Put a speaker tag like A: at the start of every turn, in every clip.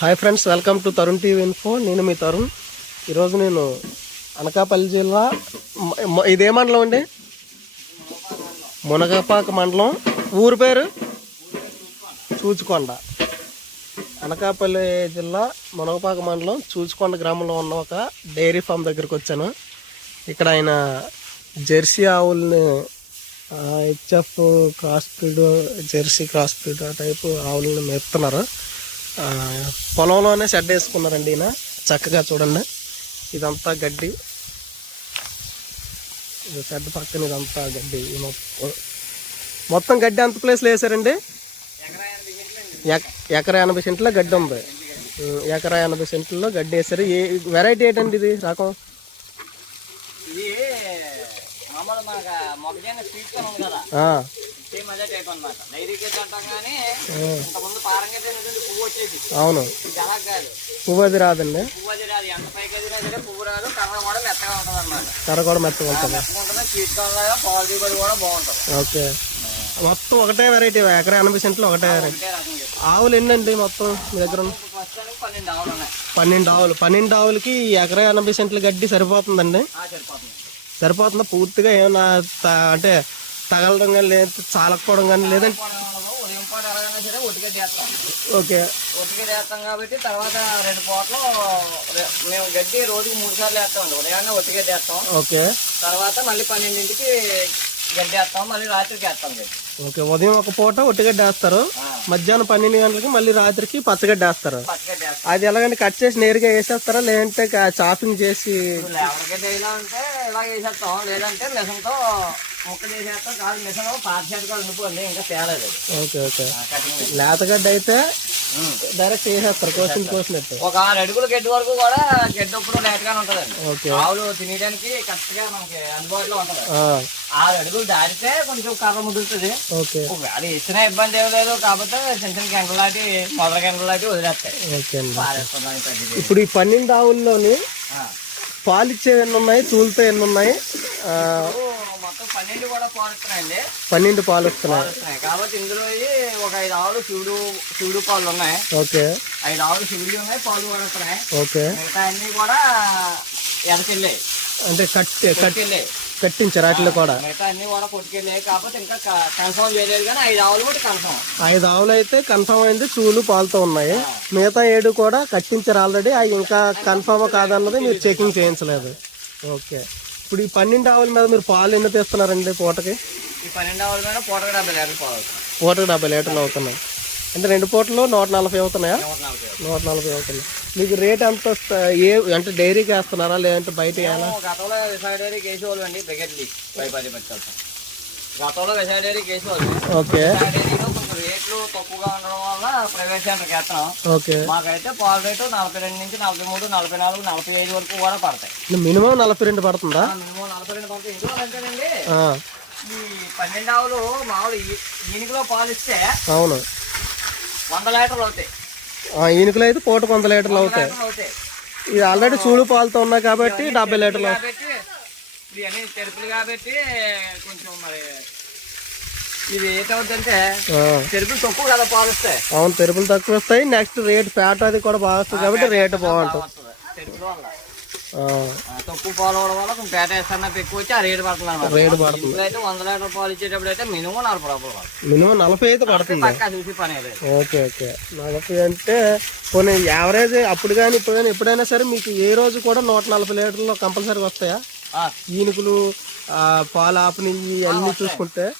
A: Hi friends welcome to Tarun TV info నేను మీ తరుణ్ ఈరోజు నేను అనకాపల్లి జిల్లా ఇదే మండలం అండి? మునగపాక మండలం. ఊరు పేరు? చూచుకొండ. అనకాపల్లి జిల్లా మునగపాక మండలం. చూచుకొండ గ్రామంలో ఉన్న ఒక డైరీ ఫామ్ దగ్గరికి వచ్చాను. ఇక్కడ ఆయన జెర్సీ ఆవుల్ని HF cross breed jersey cross breed ఆ టైపు ఆవులను మేపుతున్నారు. పొలంలోనే షెడ్ వేసుకున్నారండి ఈయన. చక్కగా చూడండి. ఇదంతా గడ్డి. ఇది షెడ్ పక్కన ఇదంతా గడ్డి. మొత్తం- గడ్డి అంత ప్లేస్లో వేసారండి? ఎక- ఎకరా ఎనభై సెంట్లో గడ్డి ఉంది. ఎకరా ఎనభై సెంట్లో గడ్డి వేసారు. ఏ వెరైటీ ఏంటండి ఇది రకం?
B: ఇది మామూలు మనకు స్వీట్ ఉంది కదా. అదే టైప్ అనమాట డైరీ గడ్డ అంటాం కానీ
A: ఆ,
B: ఇంతకుముందు పారంగడ్డ ఉంటుంది పువ్వు వచ్చేది
A: అవును.
B: ఇది అలా కాదు.
A: పువ్వు అది రాదండి.
B: పువ్వు అది రాదు. ఎంత పైకి ఎదిగినా సరే పువ్వు రాదు. కర్ర కూడా మెత్తగా ఉంటుంది అనమాట
A: కర్ర కూడా మెత్తగా ఉంటుంది?
B: మెత్తగా ఉంటుంది. స్వీట్ కార్న్ లాగా పాలు దిగుబడి కూడా బాగుంటుంది.
A: ఓకే. మొత్తం ఒకటే వెరైటీ ఎకరా ఎనభై సెంట్లు ఒకటే వెరైటీ ఆవులు ఎన్నండి మొత్తం మీ దగ్గర
B: పన్నెండు ఆవులు
A: పన్నెండు ఆవులు. పన్నెండు ఆవులకి ఎకరా ఎనభై సెంట్ల గడ్డి సరిపోతుందండి?
B: సరిపోతుంది.
A: సరిపోతుందా? పూర్తిగా ఏమన్నా అంటే తగలడం కానీ లేదు చాలకపోవడం కానీ లేదంటే
B: ఉదయం పూట ఎలాగైనా సరే ఒట్టిగడ్డ వేస్తాం
A: ఓకే.
B: ఒట్టిగడ్డ వేస్తాం కాబట్టి తర్వాత రెండు పూటలు మేము గడ్డి రోజుకి మూడు సార్లు వేస్తామండి. ఉదయాన్నే ఒట్టిగడ్డ వేస్తాం
A: ఓకే.
B: తర్వాత మళ్ళీ పన్నెండింటికి గడ్డి వేస్తాం. మళ్ళీ రాత్రికి వేస్తాం గడ్డి.
A: ఓకే. ఉదయం ఒక పూట ఒట్టిగడ్డ వేస్తారు. మధ్యాహ్నం పన్నెండు గంటలకి మళ్ళీ రాత్రికి పచ్చగడ్డ వేస్తారు. అది ఎలాగంటే కట్ చేసి నేరుగా వేసేస్తారా? లేదంటే చాపింగ్ చేసి
B: గడ్డి ఇలా ఉంటే ఇలా వేసేస్తాం. లేదంటే మిషన్తో ముక్క చేసేస్తాం కాదు మిషన్ పాత షర్ట్ కూడా ఉండిపోయింది ఇంకా తేలేదు.
A: Okay okay. లేతగడ్డ అయితే. డైరెక్ట్ వేసేస్తారు కోసిన కోసినట్టు.
B: ఒక ఆరు అడుగుల గడ్డి వరకు కూడా గడ్డి లేట్ గానే ఉంటదండి.
A: ఓకే.
B: ఆవులు తినేయడానికి కరెక్ట్గా మనకి అందుబాటులో ఉంటది. ఆరు అడుగులు దాటితే కొంచెం కర్ర ముదురుతుంది.
A: ఓకే.
B: ఒకవేళ ఇచ్చినా ఇబ్బంది ఏం లేదు కాకపోతే చిన్న చిన్న గంటలు లాంటి మొదల గంటలు లాంటి వదిలేస్తాయి
A: ఓకే ఇప్పుడు ఈ పన్నెండు ఆవుల్లోని
B: ఆ.
A: పాలు ఇచ్చే ఎన్ని ఉన్నాయి తూలుతో ఎన్ని ఉన్నాయి?
B: పన్నెండు కూడా పాలుస్తున్నాయండి.
A: పన్నెండు పాలు వస్తున్నాయి
B: కాబట్టి ఇందులో ఒక ఐదు ఆవులు శివుడు శివుడు పాలు ఉన్నాయి.
A: ఓకే.
B: ఐదు ఆవులు శివుడి ఉన్నాయి పాలు కూడా వస్తున్నాయి.
A: ఓకే.
B: మిగతా అన్ని కూడా ఎదకెళ్ళాయి
A: అంటే కట్టి కట్
B: కొట్టుకెళ్ళాయి.
A: కట్టించారు వాటిలో కూడా?
B: మిగతా అన్ని కూడా కొట్టుకెళ్ళాయి. కాకపోతే ఇంకా కన్ఫర్మ్ చేయలేదు కానీ ఐదు ఆవులు కూడా కన్ఫర్మ్.
A: ఐదు ఆవులు అయితే కన్ఫర్మ్ అయింది. చూలు పాలతో ఉన్నాయి. మిగతా ఏడు కూడా కట్టించారు ఆల్రెడీ. అవి ఇంకా కన్ఫర్మ్ కాదన్నది మీరు చెకింగ్ చేయించలేదు. ఓకే. ఇప్పుడు ఈ పన్నెండు ఆవుల మీద మీరు పాలు ఎన్ని తీస్తున్నారండి పూటకి?
B: ఈ పన్నెండు ఆవుల మీద పూటకు డెబ్బై లీటర్లు పాలు
A: పూటకి డెబ్బై లీటర్లు అవుతున్నాయి. అంటే రెండు పూటలు నూట నలభై అవుతున్నాయా?
B: నూట నలభై
A: అవుతున్నాయి. మీకు రేట్ ఎంత ఏ అంటే డైరీకి వేస్తున్నారా లేదంటే బయట
B: గతంలో డైరీ కేసేవాళ్ళు అండి బెగెట్లీ పై పది పచ్చాలి గతంలో విశాఖ డైరీ కేసేవాళ్ళు
A: ఓకే.
B: రేట్లు తక్కువగా ఉండడం వల్ల ప్రైవేట్ సెంటర్కి వేస్తున్నాం.
A: ఓకే.
B: మాకైతే పాల రేటు నలభై రెండు నుంచి నలభై మూడు నలభై నాలుగు నలభై ఐదు వరకు కూడా పడతాయి.
A: మినిమం నలభై రెండు పడుతుందా?
B: మినిమం నలభై రెండు పడతాయి. ఎందువల్ల అంటేనండి ఈ పన్నెండు ఆవులు మామూలు ఈనికలో పాలు ఇస్తే
A: అవును.
B: వంద లీటర్లు అవుతాయి.
A: ఈనుకలు అయితే పూటకు వంద లీటర్లు అవుతాయి.
B: లీటర్లు అవుతాయి.
A: ఇది ఆల్రెడీ చూడు పాలతో ఉన్నాయి కాబట్టి డెబ్బై లీటర్లు
B: కాబట్టి ఇవన్నీ తెరుపులు కాబట్టి కొంచెం మరి ఇది ఏంటవుతుందంటే
A: ఆ,
B: తెరుపులు తక్కువ కదా
A: అవును తెరుపులు తక్కువ వస్తాయి. నెక్స్ట్ రేట్ ఫ్యాట్ అది కూడా బాగా వస్తుంది కాబట్టి రేట్ బాగుంటుంది.
B: వల్ల.
A: ఆ,
B: ఆ, తక్కువ పాలు అవడం వల్ల కొంచెం పేట వేస్తున్నా ఎక్కువ వచ్చి ఆ రేటు పడుతుంది అనమాట
A: రేటు పడుతుంది.
B: అయితే వంద లీటర్ పాలు ఇచ్చేటప్పుడు అయితే మినిమం నలభై రూపాయలు పడుతుంది.
A: మినిమం నలభై అయితే పడుతుంది.
B: పక్కా చూసి పని లేదు
A: ఓకే ఓకే. నలభై అంటే కొన్ని యావరేజ్ అప్పుడు కానీ ఇప్పుడు కానీ ఎప్పుడైనా సరే మీకు ఏ రోజు కూడా నూట నలభై లీటర్లు కంపల్సరీ వస్తాయా? ఈనుకులు పాలు ఆపని అన్ని చూసుకుంటే.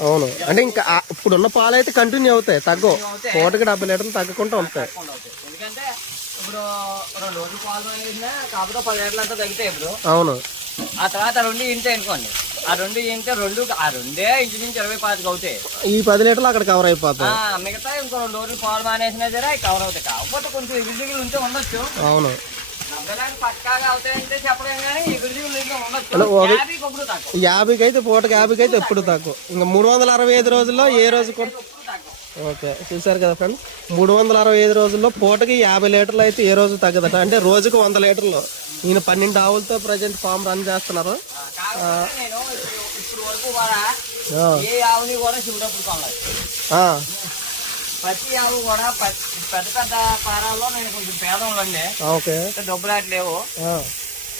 A: అవును. అంటే ఇంకా ఇప్పుడున్న పాలు అయితే కంటిన్యూ అవుతాయి తగ్గవు. పూటకి డెబ్బై లీటర్లు తగ్గకుండా ఉంటాయి.
B: ఎందుకంటే ఇప్పుడు రెండు రోజులు పాలు అనేసినా కాకపోతే పది లీటర్లు అంతా తగ్గుతాయి ఇప్పుడు.
A: అవును.
B: ఆ తర్వాత రెండు ఇంటే అనుకోండి. ఆ రెండు ఇంటే రెండు ఆ రెండే ఇంచుమించు ఇరవై పాతికి అవుతాయి.
A: ఈ పది లీటర్లు అక్కడ కవర్ అయిపోతాయి.
B: ఆ, మిగతా ఇంకో రెండు రోజులు పాలు మానేసినా సరే అవి కవర్ అవుతాయి. కాకపోతే కొంచెం ఎగురు ఉంటే ఉండొచ్చు.
A: అవును.
B: డెబ్బై లీటర్ పక్కాగా అవుతాయంటే చెప్పలేం కానీ ఎగురు ఇంకా ఉండొచ్చు.
A: అంటే ఒక-
B: యాభైకి ఒకడు తక్కువ
A: యాభైకి అయితే పూటకి యాభైకి అయితే ఎప్పుడు తక్కువ ఇంకా మూడు వందల అరవై ఐదు రోజుల్లో ఏ రోజు కూడా
B: తక్కువ
A: ఓకే చూసారు కదా ఫ్రెండ్ మూడు వందల అరవై ఐదు రోజుల్లో పూటకి యాభై లీటర్లు అయితే ఏ రోజు తగ్గదట? అంటే రోజుకు వంద లీటర్లు. ఈయన పన్నెండు ఆవులతో ప్రజెంట్ ఫామ్ రన్ చేస్తున్నారు.
B: ప్రతి ఆవు కూడా పెద్ద పెద్ద పారాల్లో నేను కొంచెం పేదంలో ఉండే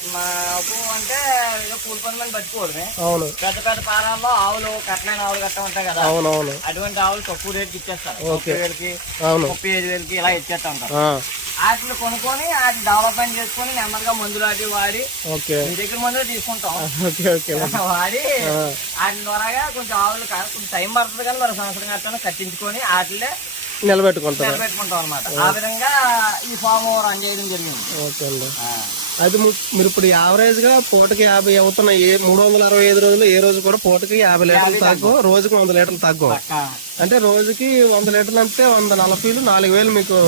A: ఆ,
B: మాకు అంటే ఏదో కూలి పని మంది బతుకోవడమే
A: అవును.
B: పెద్ద పెద్ద పారాల్లో ఆవులు కట్టలేని ఆవులు కట్ట ఉంటాయి కదా.
A: అవునవును.
B: అటువంటి ఆవులు తక్కువ రేటుకి ఇచ్చేస్తారు. ముప్పై వేలకి
A: అవును.
B: ముప్పై ఐదు వేలకి ఇలా ఇచ్చేస్తా ఉంటారు. వాటిని కొనుక్కొని వాటి డెవలప్మెంట్ చేసుకొని నెమ్మదిగా మందులు అవి వాడి మీ దగ్గర మందులు తీసుకుంటాం. వాడి వాటి ద్వారా కొంచెం ఆవులు కొంచెం టైం పడుతుంది కానీ మరి సంవత్సరం గట్ట కట్టించుకొని వాటిలే
A: నిలబెట్టుకుంటారు.
B: నిలబెట్టుకుంటాం అనమాట ఆ విధంగా ఈ ఫామ్ రన్ చేయడం జరిగింది.
A: ఓకే అండి. ము- మీరు ఇప్పుడు యావరేజ్గా పూటకి యాభై అవుతున్న ఏ మూడు వందల అరవై ఐదు రోజులు ఏ రోజు కూడా పూటకి యాభై లీటర్లు తక్కువ రోజుకి వంద లీటర్లు
B: పక్క
A: అంటే రోజుకి వంద లీటర్లు అంటే వంద నలభైలు నాలుగు వేలు మీకు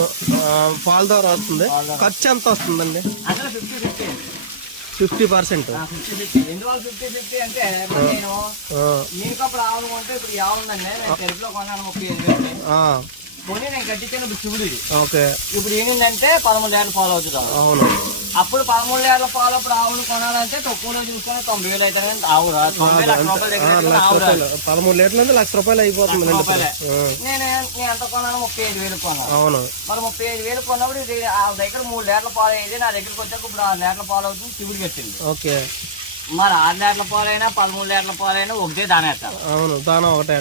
A: పాల ద్వారా వస్తుంది. ఖర్చు ఎంత వస్తుందండి?
B: Fifty
A: percent.
B: ఫిఫ్టీ ఫిఫ్టీ ఎందువల్ల ఫిఫ్టీ ఫిఫ్టీ అంటే ఆవులు కొంటే ఇప్పుడు తెలుగులో కొన్నాను ముప్పై ఐదు వేలు కొని నేను కట్టించిన ఇప్పుడు శివుడు
A: ఓకే.
B: ఇప్పుడు ఏమిందంటే పదమూడు ఏళ్ళ పాలు అవుతుంది.
A: అవును.
B: అప్పుడు పదమూడు ఏళ్ళ పాలు అప్పుడు ఆవులు కొనాలంటే తక్కువలో చూసుకొని తొంభై వేలు అయితే ఆవు రాదు.
A: పదమూడు లీటర్లు అంటే లక్ష రూపాయలు అయిపోతుంది
B: నేను నేను ఎంత కొన్నాను ముప్పై ఐదు వేలు కొన్నాను
A: అవును.
B: మరి ముప్పై ఐదు వేలు కొన్నప్పుడు ఆ దగ్గర మూడు లీటర్ల పాలు అయ్యేది నా దగ్గరికి వచ్చాక ఇప్పుడు ఆరు లీటర్ల పాలు అవుతుంది శివుడికి వచ్చింది
A: ఓకే.
B: మరి ఆరు లీటర్ల పాలైనా పదమూడు లీటర్ల పాలైనా ఒకటే దాని
A: అవును దానం ఒకటే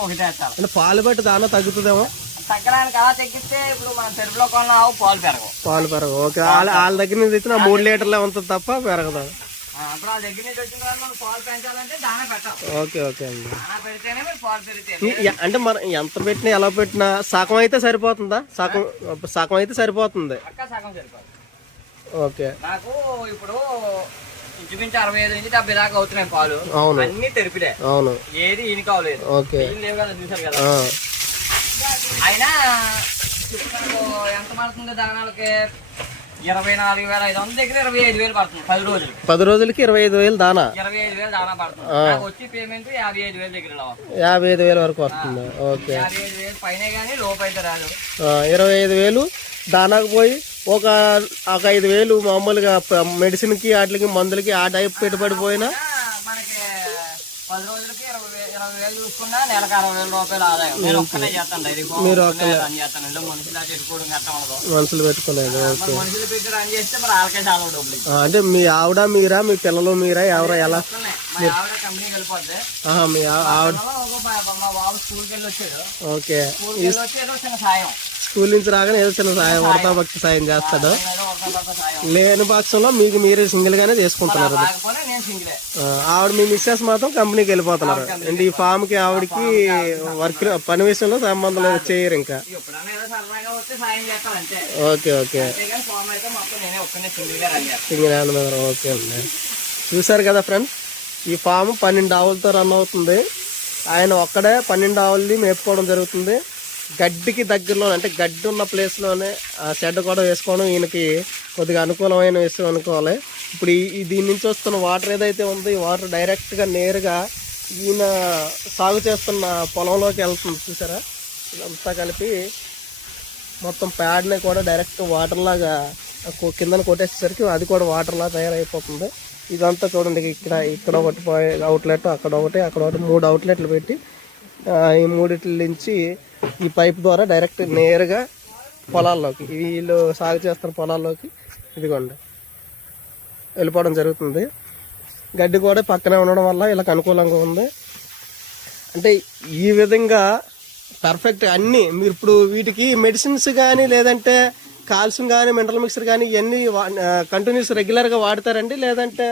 B: ఒకటే
A: పాలు బట్టి దానం తగ్గుతుందేమో?
B: అలా తగ్గిస్తే ఇప్పుడు మనం తెలుగులో కొన్న ఆవు పాలు పెరగవు.
A: పాలు పెరగవు. ఓకే వాళ్ళ వాళ్ళ దగ్గర నుంచి తెచ్చిన మూడు లీటర్లే ఉంటుంది తప్ప పెరగదు.
B: ఆ, అప్పుడు ఆ దగ్గర నుంచి వచ్చిన తర్వాత మనం పాలు పెంచాలంటే దాన పెట్టాలి.
A: ఓకే ఓకే అండి.
B: దాన పెడితేనే మరి పాలు పెరిగితే
A: ఈ- ఎ- అంటే మరి ఎంత పెట్టినా ఎలా పెట్టినా సగం అయితే సరిపోతుందా? సగం సగం అయితే సరిపోతుంది.
B: సగం
A: ఓకే.
B: నాకు ఇప్పుడు ఇంచుమించు అరవై ఐదు నుంచి డెబ్బై దాకా అవుతున్నాయి పాలు.
A: అవును.
B: అన్ని తెరిపిలే.
A: అవును.
B: ఏది ఈయన కావలేదు
A: ఓకే.
B: ఏం లేవు కదా చూసారు కదా. అయినా ఎంత పడుతుంది దానాలకి ఇరవై నాలుగు వేల ఐదు వందల దగ్గర ఇరవై ఐదు వేలు పడుతుంది. పది రోజులు
A: పది రోజులకి ఇరవై ఐదు వేలు దానా?
B: ఇరవై ఐదు వేలు దానా పడుతుంది. నాకు వచ్చి పేమెంట్ యాభై ఐదు వేలు దగ్గర.
A: యాభై ఐదు వేల వరకు వస్తుంది. ఓకే.
B: యాభై ఐదు వేలు పైన కానీ లోపు అయితే రాదు
A: ఇరవై ఐదు వేలు దానాకు పోయి ఒక ఒక ఐదు వేలు మామూలుగా మెడిసిన్కి వాటికి మందులకి ఆ టైప్ పెట్టుబడి పోయినా
B: మనకి పది రోజులకి ఇరవై ఇరవై వేలు చూసుకున్నా నెలకు అరవై వేల రూపాయలు ఆదాయం. నేను ఒక్కనే చేస్తాను డైరీ ఫామ్ ఒక్కనే రన్ చేస్తాను. ఇంట్లో మనుషులు అటు పెట్టుకోవడం కట్టం ఉండదు
A: మనుషులు పెట్టుకునేది
B: మరి మనుషులు పెట్టి రన్ చేస్తే మరి వాళ్ళకే చాలా డబ్బులు
A: ఆ, అంటే మీ ఆవిడ మీరా మీ పిల్లలు మీరా ఎవరా ఎలా?
B: మా ఆవిడ కంపెనీకి వెళ్ళిపోద్ది.
A: ఆహా, మీ ఆ- ఆవిడ
B: అందువల్ల ఒక పా- మా బాబు స్కూల్కి వెళ్ళి వచ్చాడు.
A: ఓకే.
B: స్కూల్కి వెళ్ళి వచ్చి ఏదో చిన్న సాయం.
A: స్కూల్ నుంచి రాగానే ఏదో చిన్న సాయం వరతా భక్తి సాయం చేస్తాడు. లేని పక్షంలో మీకు మీరే సింగిల్ గానే చేసుకుంటున్నారు ఆవిడ మీ మిస్సెస్ మాత్రం కంపెనీకి వెళ్ళిపోతున్నారు. అంటే ఈ ఫామ్కి ఆవిడకి వర్క్ పని విషయంలో సంబంధం లేదు చేయరు ఇంకా. Okay okay. సింగిల్ హ్యాండ్ మీద ఓకే అండి. చూసారు కదా ఫ్రెండ్స్ ఈ ఫామ్ పన్నెండు ఆవులతో రన్ అవుతుంది. ఆయన ఒక్కడే పన్నెండు ఆవులది మేపుకోవడం జరుగుతుంది. గడ్డికి దగ్గరలో అంటే గడ్డి ఉన్న ప్లేస్లోనే ఆ షెడ్ కూడా వేసుకోవడం ఈయనకి కొద్దిగా అనుకూలమైన విషయం అనుకోవాలి. ఇప్పుడు ఈ దీని నుంచి వస్తున్న వాటర్ ఏదైతే ఉందో ఈ వాటర్ డైరెక్ట్గా నేరుగా ఈయన సాగు చేస్తున్న పొలంలోకి వెళ్తుంది చూసారా? ఇదంతా కలిపి మొత్తం ప్యాడ్ని కూడా డైరెక్ట్ వాటర్లాగా కిందన కొట్టేసేసరికి అది కూడా వాటర్లా తయారైపోతుంది. ఇదంతా చూడండి ఇక్కడ ఇక్కడ ఒకటి అవుట్లెట్ అక్కడ ఒకటి అక్కడ ఒకటి మూడు అవుట్లెట్లు పెట్టి ఈ మూడిట్ల నుంచి ఈ పైప్ ద్వారా డైరెక్ట్ నేరుగా పొలాల్లోకి వీళ్ళు సాగు చేస్తున్న పొలాల్లోకి ఇదిగోండి. వెళ్ళిపోవడం జరుగుతుంది. గడ్డి కూడా పక్కనే ఉండడం వల్ల వీళ్ళకి అనుకూలంగా ఉంది. అంటే ఈ విధంగా పర్ఫెక్ట్ అన్నీ మీరు ఇప్పుడు వీటికి మెడిసిన్స్ కానీ లేదంటే కాల్షియం కానీ మినరల్ మిక్సర్ కానీ ఇవన్నీ కంటిన్యూస్ రెగ్యులర్గా వాడతారండి? లేదంటే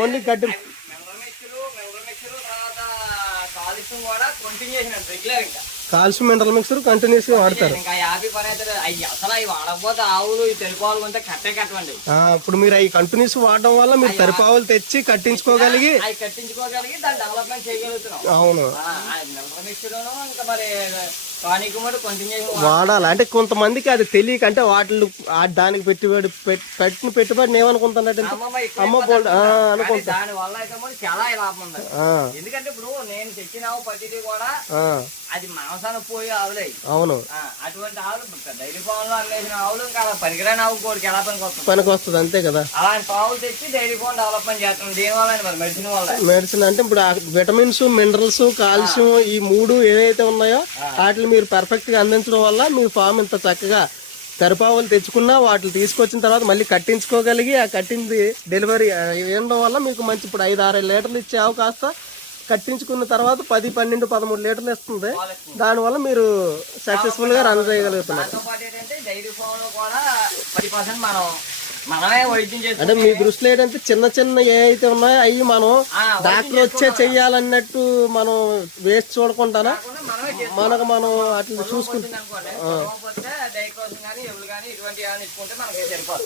A: ఓన్లీ గడ్డి
B: మినరల్ మిక్చరు మినరల్ మిక్చరు తర్వాత కాలుష్యం కూడా కంటిన్యూషన్ రెగ్యులర్ ఇంకా
A: కాల్షియం మినరల్ మిక్సర్ కంటిన్యూస్గా వాడతారు
B: ఇంకా యాభై పని అయితే లేదు. అయ్యి అసలు అవి వాడకపోతే ఆవులు ఈ తెలుకోవాలి కొంటే కట్టే కట్టండి
A: ఆ, ఇప్పుడు మీరు అవి కంటిన్యూస్ వాడడం వల్ల మీరు తరిపావులు తెచ్చి కట్టించుకోగలిగి
B: కట్టించుకోగలిగి దాన్ని డెవలప్మెంట్ చేయగలుగుతున్నాం.
A: అవును. వాడాలి? అంటే కొంతమందికి అది తెలియక అంటే వాటిని దానికి పెట్టుబడి పెట్- పెట్టిన పెట్టుబడి
B: ఎక్కువ
A: అమ్మ బోల్డ్ అనుకుంటా.
B: దాని వల్ల అయితే చాలా లాభం ఉంది. ఎందుకంటే ఇప్పుడు నేను తెచ్చినావు ప్రతిదీ కూడా అది మాంసాన్ని పోయి ఆవులే.
A: అవును.
B: అటువంటి ఆవులు డైరీ ఫామ్లో అమ్మేసిన ఆవులు ఇంకా పనికిరాని ఆవు కోడికి ఎలా పనికి వస్తుంది?
A: పనికి వస్తుంది అంతే కదా.
B: అలాంటి ఆవులు తెచ్చి డైరీ ఫామ్ డెవలప్మెంట్ చేస్తాం దేని వల్ల మరి మెడిసిన్ వల్ల.
A: మెడిసిన్ అంటే ఇప్పుడు విటమిన్స్ మినరల్స్ కాల్షియం ఈ మూడు ఏవైతే ఉన్నాయో వాటిని మీరు పర్ఫెక్ట్గా అందించడం వల్ల మీ ఫామ్ ఇంత చక్కగా కరిపావులు తెచ్చుకున్నా వాటిని తీసుకొచ్చిన తర్వాత మళ్ళీ కట్టించుకోగలిగి ఆ కట్టింది డెలివరీ ఇవ్వడం వల్ల మీకు మంచి ఇప్పుడు ఐదు ఆరు లీటర్లు ఇచ్చే కాస్త కట్టించుకున్న తర్వాత పది పన్నెండు పదమూడు లీటర్లు ఇస్తుంది. దానివల్ల మీరు సక్సెస్ఫుల్గా రన్ చేయగలుగుతున్నారు.
B: మనమే వైద్యం
A: అంటే మీ దృష్టిలో ఏంటంటే చిన్న చిన్న ఏ అయితే ఉన్నాయో అవి మనం డాక్టర్ వచ్చే చెయ్యాలన్నట్టు మనం వేస్ట్
B: చేసుకోవాలి.
A: మనకు మనం అట్లా చూసుకుంటాం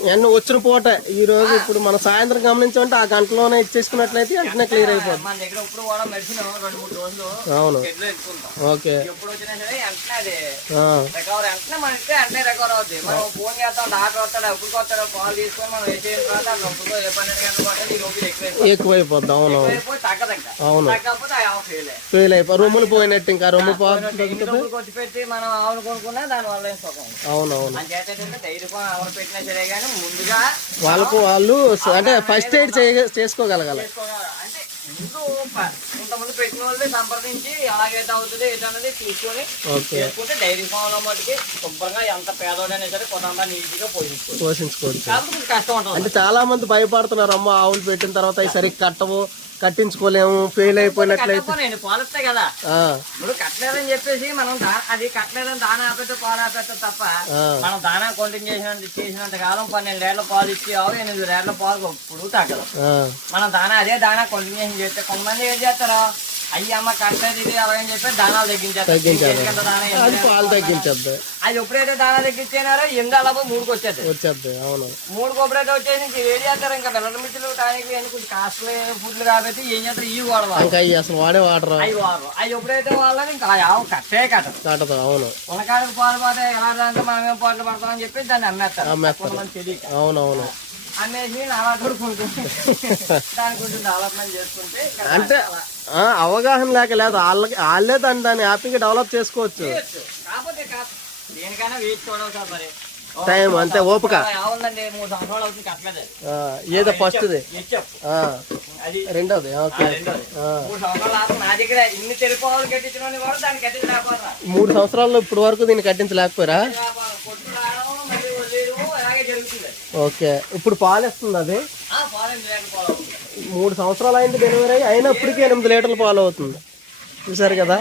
A: ఎన్ని వచ్చిన పూట. ఈ రోజు ఇప్పుడు మనం సాయంత్రం గమనించామంటే ఆ గంటలోనే ఇచ్చేసుకున్నట్లయితే వెంటనే క్లియర్
B: మన దగ్గర ఇప్పుడు కూడా మెడిసిన్ రెండు మూడు రోజులు
A: అవును. ఓకే.
B: ఎప్పుడు వచ్చినా సరే వెంటనే అది
A: ఆ,
B: రికవర్ వెంటనే మన ఇస్తే వెంటనే రికవర్ అవుతుంది మనం ఫోన్ చేస్తాం డాక్టర్ వస్తాడు కాల్ తీసుకొని మనం వేసేసిన తర్వాత అప్పుడు ఏ పన్నెండు గంటలు పట్టదు ఈ లోపల ఎక్కువ
A: ఎక్కువైపోద్ది అవును అవును. అవును.
B: ఫెయిల్
A: అయిపోయి రొమ్ములు పోయినట్టు ఇంకా రొమ్ము
B: పెట్టి మనం ఆవును కొనుక్కున్నా దాని వల్ల.
A: అవును అవును. వాళ్ళకు వాళ్ళు అంటే ఫస్ట్ ఎయిడ్ చేసుకోగలగాలి.
B: అంటే ముందు పెట్టిన సంప్రదించి ఎలాగైతే అవుతుంది చేసుకుంటే డైరీ ఫామ్లో మటుకి శుభ్రంగా ఎంత పేదోడైనా సరే కొంత పోషించుకోవచ్చు. కష్టం ఉంటుంది.
A: అంటే చాలా మంది భయపడుతున్నారు అమ్మ ఆవులు పెట్టిన తర్వాత సరిగ్గా కట్టవు కట్టించుకోలేము ఫెయిల్ అయిపోయినట్లయితే.
B: పాలిస్తాయి కదా. ఇప్పుడు కట్టలేదని చెప్పేసి మనం అది కట్టలేదని దాన ఆపేస్తే పాలు ఆపేస్తే తప్ప. మనం దానా కంటిన్యూ చేసినంత చేసినంత కాలం పన్నెండు ఏళ్ళ పాలు ఇచ్చి ఆవు ఎనిమిది ఏళ్ళ పాలు ఇప్పుడు తగ్గదు మనం దానా అదే దానా కంటిన్యూషన్ చేస్తే కొంతమంది ఏం చేస్తారో? అయ్యి అమ్మ కట్టలేదు ఇది అలాగని చెప్పి దానాలు దానా
A: అది? పాలు తగ్గించద్దు.
B: అది ఎప్పుడైతే దానా తగ్గించేనారో ఎనిమిది అలాగో మూడుకి వచ్చేది.
A: వచ్చేద్ది అవును.
B: మూడు కొబ్బరైతే వచ్చేసి ఇంక వేడి చేస్తారు ఇంకా బెల్లం మిర్చులు టానిక్ అని కొంచెం కాస్ట్లీ ఫుడ్లు కాబట్టి ఏం చేస్తారు? ఇవి వాడవాలి
A: ఇంకా అవి అసలు వాడే వాడరు.
B: అవి వాడరు. అవి ఎప్పుడైతే వాళ్ళని ఇంకా ఆవు కట్టే కట్టదు.
A: కట్టదు అవును.
B: ఉనకాడికి పాలు పోతే ఎలా దాంట్లో మనం ఏం పాటలు పడతామని చెప్పి దాన్ని అమ్మేస్తారు.
A: అమ్మేస్తారు.
B: తెలియక.
A: అవును అవును
B: అమ్మేసి అలా కొడుకుంటుంది దాని కొంచెం డెవలప్మెంట్ చేసుకుంటే
A: అంటే అవగాహన లేక లేదు. వాళ్ళకి వాళ్ళే దాన్ని దాన్ని హ్యాపీగా డెవలప్ చేసుకోవచ్చు. టైం అంతే ఓపిక. ఏదో ఫస్ట్ది రెండోది ఓకే.
B: మూడు
A: సంవత్సరాల్లో ఇప్పుడు వరకు దీన్ని కట్టించలేకపోయారా? ఓకే. ఇప్పుడు పాలు ఇస్తుంది అది. మూడు సంవత్సరాలు అయింది డెలివరీ అయ్యి అయినప్పటికీ ఎనిమిది లీటర్ల పాలు అవుతుంది. చూసారు కదా?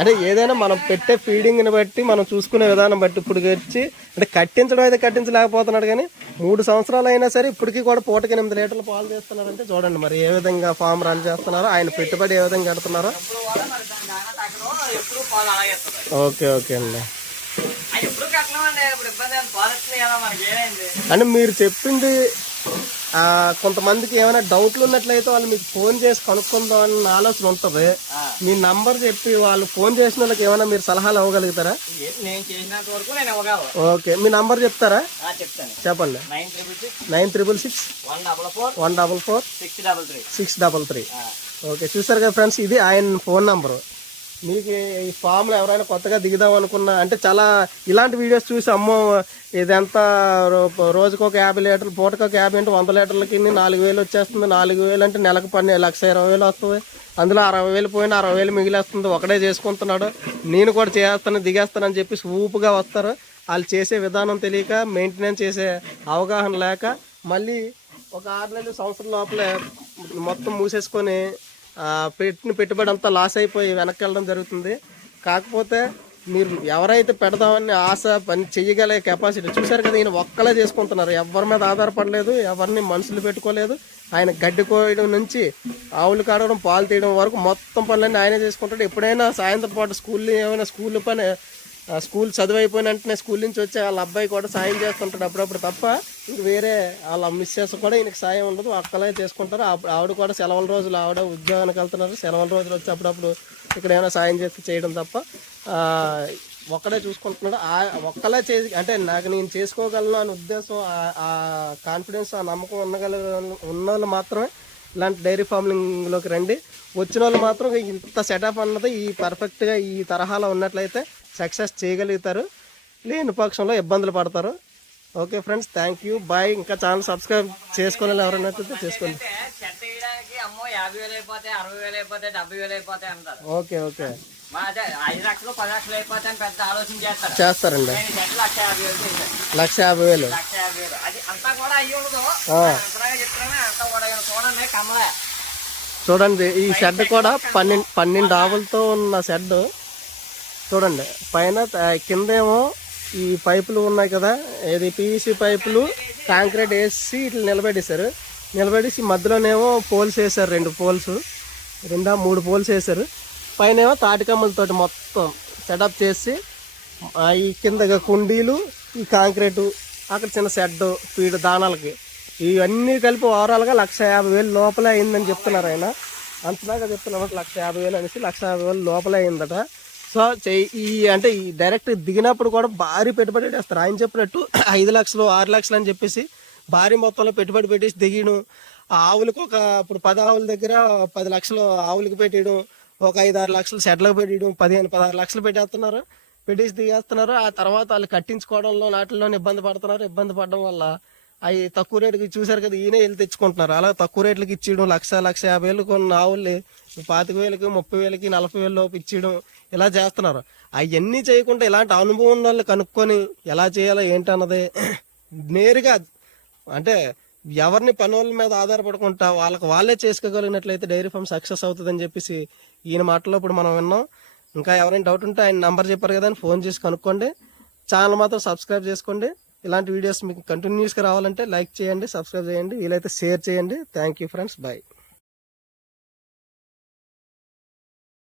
A: అంటే ఏదైనా మనం పెట్టే ఫీడింగ్ని బట్టి మనం చూసుకునే విధానం బట్టి ఇప్పుడు వచ్చి అంటే కట్టించడం అయితే కట్టించలేకపోతున్నాడు కానీ మూడు సంవత్సరాలు అయినా సరే ఇప్పటికీ కూడా పూటకి ఎనిమిది లీటర్ల పాలు చేస్తున్నారంటే చూడండి మరి ఏ విధంగా ఫామ్ రన్ చేస్తున్నారో ఆయన పెట్టుబడి ఏ విధంగా కడుతున్నారో. ఓకే ఓకే అండి. అంటే మీరు చెప్పింది కొంతమందికి ఏమైనా డౌట్లు ఉన్నట్లయితే వాళ్ళు మీకు ఫోన్ చేసి కనుక్కుందాం అన్న ఆలోచన ఉంటుంది. మీ నంబర్ చెప్పి వాళ్ళు ఫోన్ చేసిన వాళ్ళకి ఏమైనా మీరు సలహాలు ఇవ్వగలుగుతారా? ఓకే మీ నంబర్ చెప్తారా? చెప్పండి.
B: Nine triple six one double four six double three.
A: Okay చూసారు కదా ఫ్రెండ్స్ ఇది ఆయన ఫోన్ నంబరు. మీకు ఈ ఫామ్లో ఎవరైనా కొత్తగా దిగుదాం అనుకున్నా అంటే చాలా ఇలాంటి వీడియోస్ చూసి అమ్మో ఇదంతా రోజుకు ఒక యాభై లీటర్లు పూటకు ఒక యాభై అంటే వంద లీటర్లకి నాలుగు వేలు వచ్చేస్తుంది. నాలుగు వేలు అంటే నెలకు పన్నె లక్ష ఇరవై వేలు వస్తుంది. అందులో అరవై వేలు పోయిన అరవై వేలు మిగిలేస్తుంది. ఒకడే చేసుకుంటున్నాడు. నేను కూడా చేస్తాను దిగేస్తానని చెప్పి ఊపుగా వస్తారు. వాళ్ళు చేసే విధానం తెలియక మెయింటెనెన్స్ చేసే అవగాహన లేక మళ్ళీ ఒక ఆరు నెలలు సంవత్సరం లోపలే మొత్తం మూసేసుకొని పెట్టిన పెట్టుబడి అంతా లాస్ అయిపోయి వెనక్కి వెళ్ళడం జరుగుతుంది. కాకపోతే మీరు ఎవరైతే పెడదామని ఆశ పని చెయ్యగల కెపాసిటీ చూశారు కదా ఈయన ఒక్కలే చేసుకుంటున్నారు. ఎవరి మీద ఆధారపడలేదు ఎవరిని మనుషులు పెట్టుకోలేదు. ఆయన గడ్డి కోయడం నుంచి ఆవులు కాడడం పాలు తీయడం వరకు మొత్తం పనులన్నీ ఆయనే చేసుకుంటాడు. ఎప్పుడైనా సాయంత్రం పాటు స్కూల్లో ఏమైనా స్కూల్ పని స్కూల్ చదువు అయిపోయిన వెంటనే స్కూల్ నుంచి వచ్చే వాళ్ళ అబ్బాయి కూడా సాయం చేస్తుంటాడు అప్పుడప్పుడు తప్ప ఇంక వేరే వాళ్ళ మిస్సెస్ కూడా ఈయనకి సాయం ఉండదు. అక్కలే చేసుకుంటారు. ఆవిడ కూడా సెలవుల రోజులు ఆవిడ ఉద్యోగానికి వెళ్తున్నారు. సెలవుల రోజులు వచ్చి అప్పుడప్పుడు ఇక్కడ ఏమైనా సాయం చేసి చేయడం తప్ప ఒక్కడే చూసుకుంటున్నాడు. ఆ ఒక్కలే చేసి అంటే నాకు నేను చేసుకోగలను అనే ఉద్దేశం ఆ- కాన్ఫిడెన్స్ ఆ నమ్మకం ఉండగల ఉన్న వాళ్ళు మాత్రమే ఇలాంటి డైరీ ఫార్మింగ్లోకి రండి. వచ్చిన వాళ్ళు మాత్రం ఇంత సెటప్ అన్నది ఈ పర్ఫెక్ట్గా ఈ తరహాలో ఉన్నట్లయితే సక్సెస్ చేయగలుగుతారు. లేని పక్షంలో ఇబ్బందులు పడతారు. Okay friends thank you bye ఇంకా ఛానల్ సబ్స్క్రైబ్ చేసుకునే ఎవరైనా చేసుకోండి
B: అరవై వేలు డెబ్బై వేలు
A: ఓకే ఓకే.
B: ఐదు అయిపోతాయి
A: చేస్తారండి.
B: లక్ష యాభై వేలు. చూడండి
A: ఈ షెడ్ కూడా పన్నెండు పన్నెండు ఆవులతో ఉన్న షెడ్ చూడండి పైన కిందేమో ఈ పైపులు ఉన్నాయి కదా ఇది పీవీసీ పైపులు కాంక్రీట్ వేసి ఇట్లా నిలబెట్టేశారు. నిలబెట్టేసి మధ్యలోనేమో పోల్స్ వేశారు రెండు పోల్స్. రెండా మూడు పోల్స్ వేశారు. పైన ఏమో తాటికమ్మలతోటి మొత్తం సెటప్ చేసి ఆ ఈ కిందగా కుండీలు ఈ కాంక్రీటు అక్కడ చిన్న షెడ్ ఫీడ్ దానాలకి. ఇవన్నీ కలిపి ఓవరాల్గా లక్ష యాభై వేలు లోపలే అయిందని చెప్తున్నారు ఆయన. అంతదాకా చెప్తున్నారు లక్ష యాభై వేలు అనేసి లక్ష యాభై వేలు లోపలే అయిందట. సో ఈ అంటే ఈ డైరెక్ట్ దిగినప్పుడు కూడా భారీ పెట్టుబడి పెట్టేస్తారు. ఆయన చెప్పినట్టు ఐదు లక్షలు ఆరు లక్షలు అని చెప్పేసి భారీ మొత్తంలో పెట్టుబడి పెట్టేసి దిగడం ఆవులకు ఒక ఇప్పుడు పది ఆవుల దగ్గర పది లక్షలు ఆవులకు పెట్టేయడం ఒక ఐదు ఆరు లక్షలు షెడ్లకు పెట్టేయడం పదిహేను పదహారు లక్షలు పెట్టేస్తున్నారు. పెట్టేసి దిగేస్తున్నారు. ఆ తర్వాత వాళ్ళు కట్టించుకోవడంలో నాటిల్లోనే ఇబ్బంది పడుతున్నారు. ఇబ్బంది పడడం వల్ల అవి తక్కువ రేటుకి చూసారు కదా ఈయనే వెళ్ళి తెచ్చుకుంటున్నారు. అలా తక్కువ రేట్లకి ఇచ్చేయడం లక్ష లక్ష యాభై వేలు కొన్ని ఆవుల్ని పాతిక వేలకి ముప్పై వేలకి నలభై వేల లోపు ఇచ్చేయడం ఇలా చేస్తున్నారు. అవన్నీ చేయకుండా ఇలాంటి అనుభవం ఉన్న వాళ్ళు కనుక్కొని ఎలా చేయాలో ఏంటన్నది నేరుగా అంటే ఎవరిని పనుల మీద ఆధారపడకుండా వాళ్ళకి వాళ్ళే చేసుకోగలిగినట్లయితే డైరీ ఫామ్ సక్సెస్ అవుతుందని చెప్పేసి ఈయన మాటలో ఇప్పుడు మనం విన్నాం. ఇంకా ఎవరైనా డౌట్ ఉంటే ఆయన నంబర్ చెప్పారు కదా అని ఫోన్ చేసి కనుక్కోండి. ఛానల్ మాత్రం సబ్స్క్రైబ్ చేసుకోండి. ఇలాంటి వీడియోస్ మీకు కంటిన్యూస్గా రావాలంటే లైక్ చేయండి సబ్స్క్రైబ్ చేయండి. వీలైతే షేర్ చేయండి. Thank you friends bye